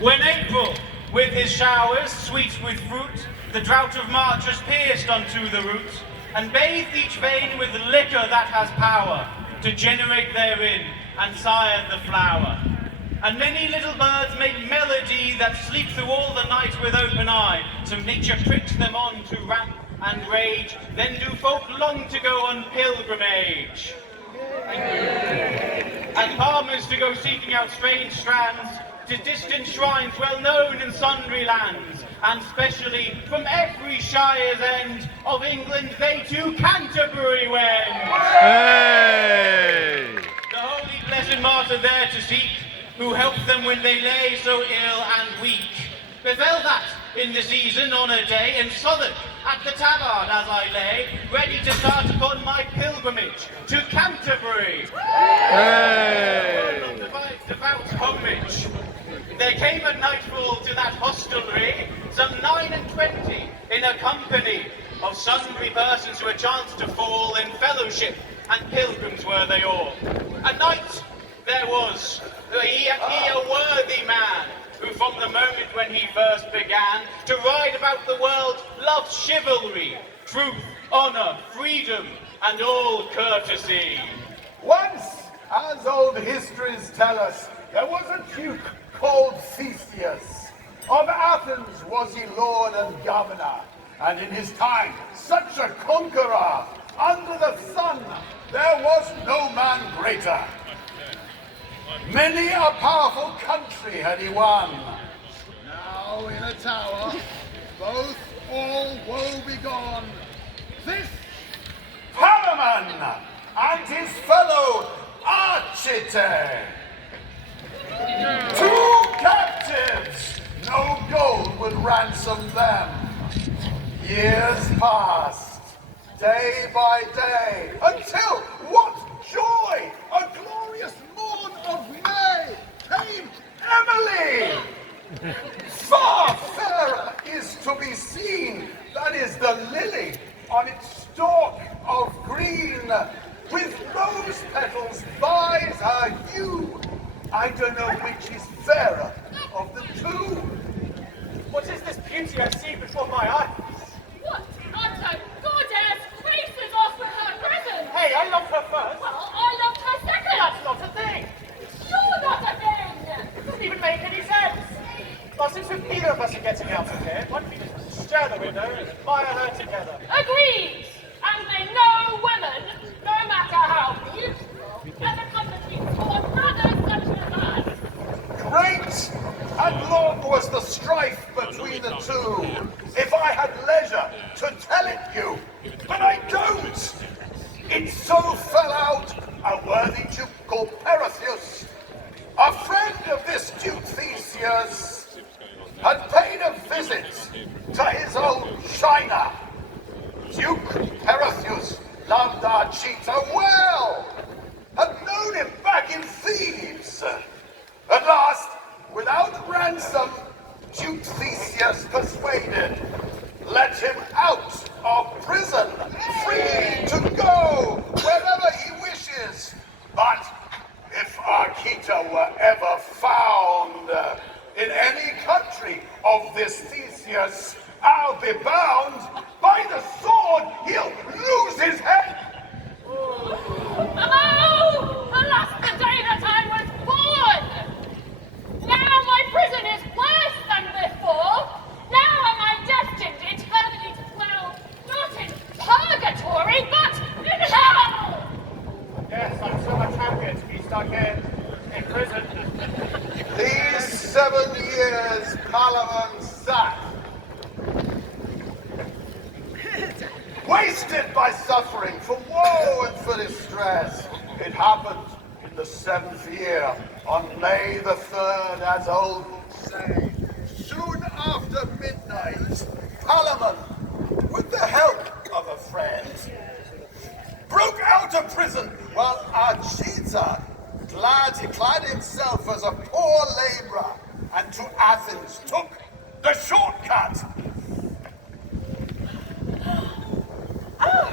When April, with his showers, sweet with fruit, the drought of March has pierced unto the root, and bathed each vein with liquor that has power to generate therein and sire the flower. And many little birds make melody that sleep through all the night with open eye, so nature pricks them on to ramp and rage, then do folk long to go on pilgrimage. And farmers to go seeking out strange strands, to distant shrines well known in sundry lands, and specially from every shire's end of England they to Canterbury wend. Hey! The holy blessed martyr there to seek, who helped them when they lay so ill and weak. Befell that, in the season on a day, in Southwark, at the tavern as I lay, ready to start upon my pilgrimage to Canterbury. Hey! Devout homage. There came at nightfall to that hostelry some 29 in a company of sundry persons who had chanced to fall in fellowship, and pilgrims were they all. A knight there was, he a worthy man, who from the moment when he first began to ride about the world loved chivalry, truth, honour, freedom, and all courtesy. Once, as old histories tell us, there was a duke called Theseus. Of Athens was he lord and governor, and in his time such a conqueror. Under the sun there was no man greater. Many a powerful country had he won. Now in a tower, both all woe begone, this Palamon and his fellow Arcite. 2 captives, no gold would ransom them. Years passed, day by day, until, what joy, a glorious morn of May, came Emelye. Far fairer is to be seen, that is the lily on its stalk of green, with rose petals vies her hue. I don't know which is fairer of the two. What is this beauty I see before my eyes? What? Utter goddess races off with her prison! Hey, I love her first. Well, I loved her second! That's not a thing. You're not a thing! It doesn't even make any sense. Well, since neither of us are getting out of here, why don't we just share the window and admire her together? Agreed! And may no woman, no matter how beautiful, ever come between four brothers such as us. Great and long was the strife between the two, if I had leisure to tell it you, but I don't. It so fell out, a worthy duke called Perseus, a friend of this Duke Theseus, had paid a visit to his old Schneider. Duke Perseus loved Arcite well, had known him back in Thebes. At last, without ransom, Duke Theseus persuaded, let him out of prison, free to go wherever he wishes. But if Arcite were ever found in any country of this Theseus, I'll be bound. By the sword, he'll lose his head. Oh, alas, the day that I was born! Now my prison is worse than before. Now am I destined eternally to dwell, not in purgatory, but in hell! Yes, I'm so much happier to be stuck in prison. These 7 years Palamon sat, wasted by suffering, for woe and for distress. It happened in the 7th year, on May the 3rd, as old say. Soon after midnight, Palamon, with the help of a friend, broke out of prison, while Arcite clad himself as a poor labourer, and to Athens took the shortcut. Oh,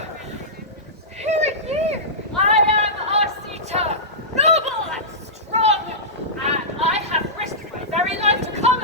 who are you? I am Arcite, noble and strong, and I have risked my very life to come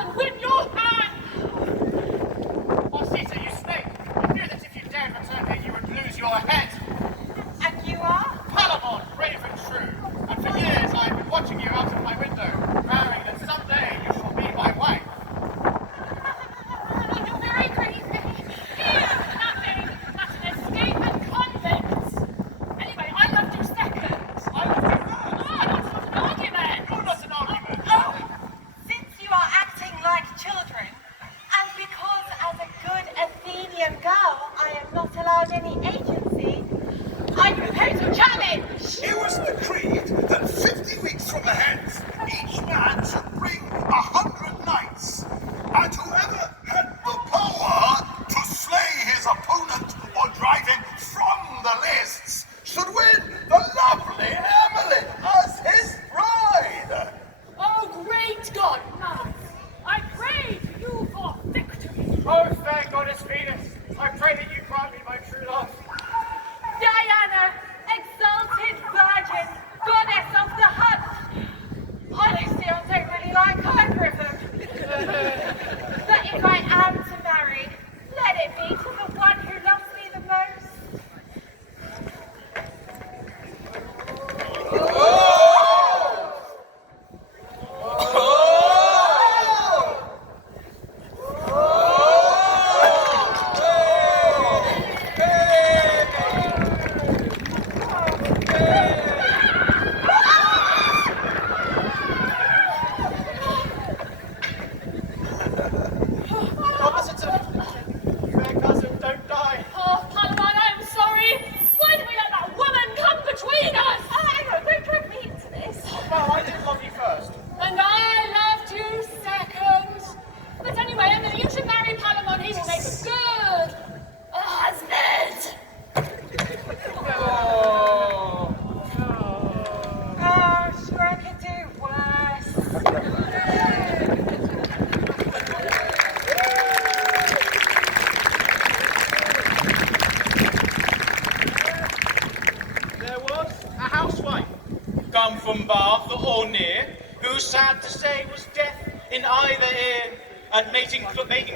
At making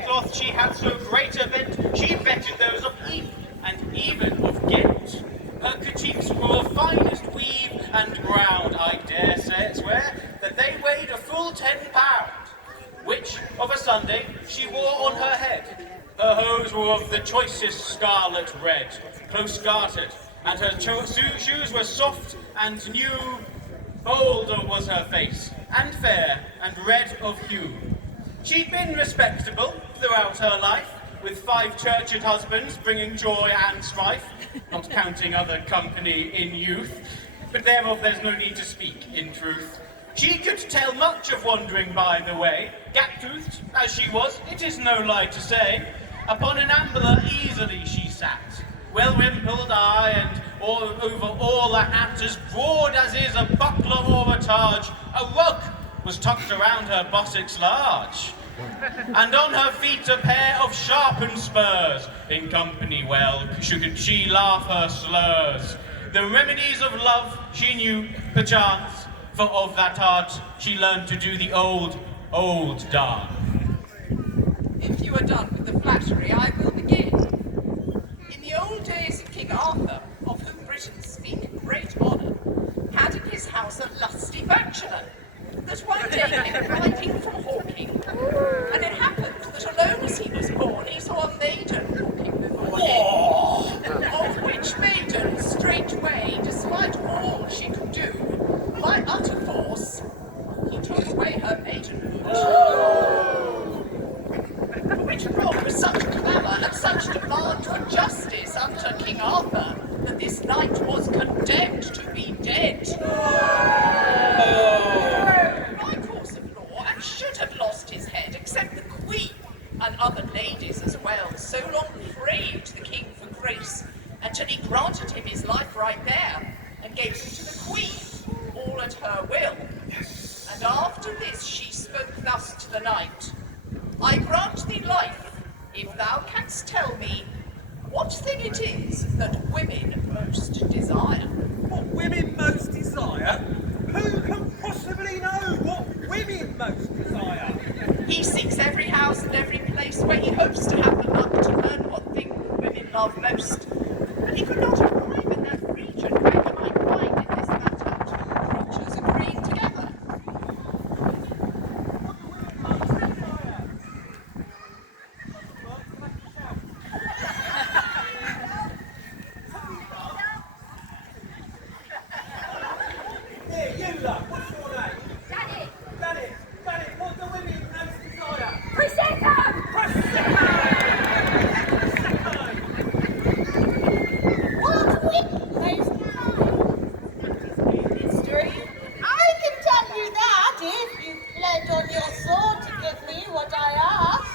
cloth she had so great a bent, she betted those of Eve, and even of Ghent. Her kerchiefs were of finest weave and ground, I dare swear, that they weighed a full 10 pound, which of a Sunday she wore on her head. Her hose were of the choicest scarlet red, close gartered, and her shoes were soft and new. Bold was her face, and fair, and red of hue. She'd been respectable throughout her life, with 5 churched husbands bringing joy and strife, not counting other company in youth, but thereof there's no need to speak in truth. She could tell much of wandering by the way, gap-toothed as she was, it is no lie to say. Upon an ambler easily she sat, well-wimpled eye, and over all a hat as broad as is a buckler or a targe. A rug was tucked around her buttocks large, and on her feet a pair of sharpened spurs. In company well should she laugh her slurs. The remedies of love she knew, perchance, for of that art she learned to do the old dance. If you are done with the flattery, I will begin. In the old days of King Arthur, of whom Britons speak great honour, had in his house a lusty bachelor, that one day came riding from hawking, and it happened that alone as he was born, he saw a maiden walking before him, of which maiden straightway, despite all she could do, by utter force, he took away her maidenhood. For which brought with such clamour and such demand for justice unto King Arthur, that this knight was condemned to be dead. By course of law, and should have lost his head, except the Queen, and other ladies as well, so long craved the king for grace, until he granted him his life right there, and gave him to the Queen, all at her will. And after this she spoke thus to the knight: I grant thee life, if thou canst tell me what thing it is that women most desire. What women most desire? Who can possibly know what women most desire? He seeks every house and every place where he hopes to have the luck to learn what thing women love most. But he could not arrive in that region where he might find in this matter two creatures agreeing together. Here, you lot, what's your name? Daddy! Danny, what do women most desire? Prosecco! What women most desire? Mystery. I can tell you that if you pled on your sword to give me what I ask.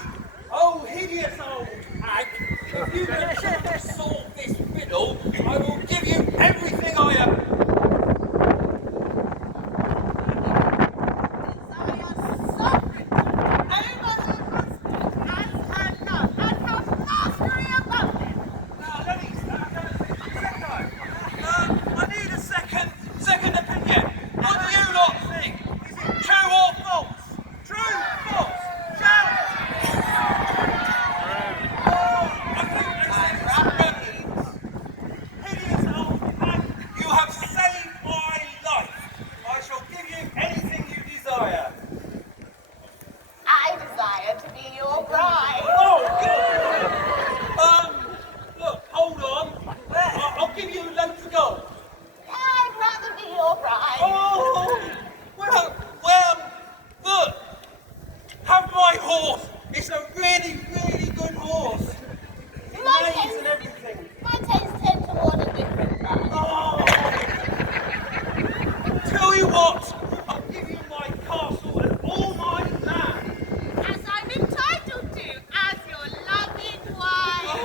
Oh, hideous old hag! If you can just solve this riddle, I will give you everything I have. I need a second opinion. What do you lot think? Is it true or false? True, false, shout! I think they said rebellions. Hideous old hag, you have saved my life. I shall give you anything you desire. I desire to be your bride. Oh, good! Look, hold on. I'll give you loads of gold. I'd rather be your bride. Oh, well, look, have my horse. It's a really, really good horse. My Maze and everything. tastes tend toward a different line. Oh. Tell you what, I'll give you my castle and all my land. As I'm entitled to, as your loving wife.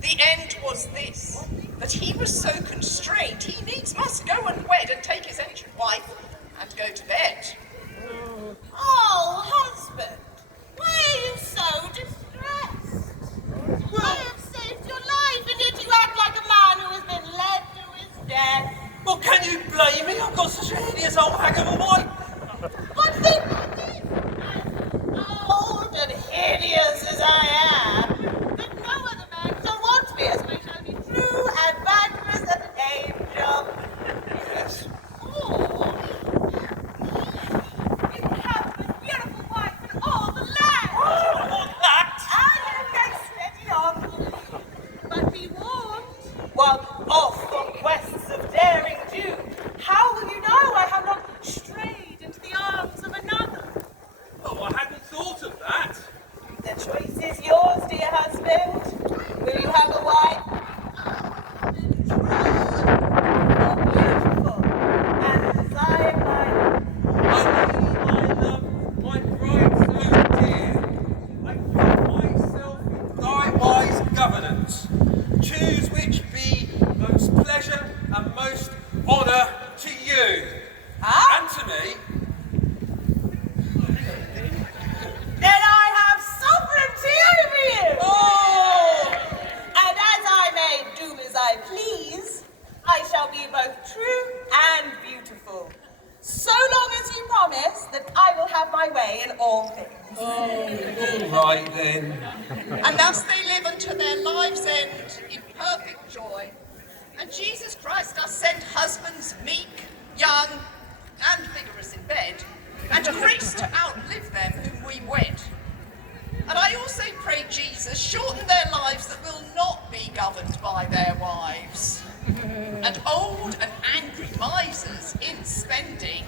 The end was this, that he was so constrained, he needs must go and wed and take his ancient wife and go to bed. Oh, husband, why are you so distressed? I have saved your life, and yet you act like a man who has been led to his death. Well, can you blame me? I've got such a hideous old hag of a wife. But think of this, as old and hideous as I am, that no other man shall want me, as I shall be true and virtuous as an angel. Yes. Oh, you have the beautiful wife in all the land. Oh, I want that. And you get steady on. But be warned, while off on quests of daring do, how will you know I have not strayed into the arms of another? Oh, I hadn't thought of that. The choice is yours, dear husband. Will you have a wife? True, or beautiful, and desire by I love my bride so dear. I put myself in thy wise governance. Choose which be most pleasure and most honour to you. Ah? And to me. Then I have sovereignty over you! Oh! And as I may do as I please, I shall be both true and beautiful. So long as you promise that I will have my way in all things. All right then. And thus they live unto their lives' end in perfect joy. And Jesus Christ does send husbands meek, young, and vigorous in bed, and grace to outlive them whom we wed. And I also pray Jesus shorten their lives that will not be governed by their wives. And old and angry misers in spending,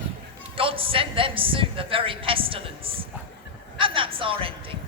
God send them soon the very pestilence. And that's our ending.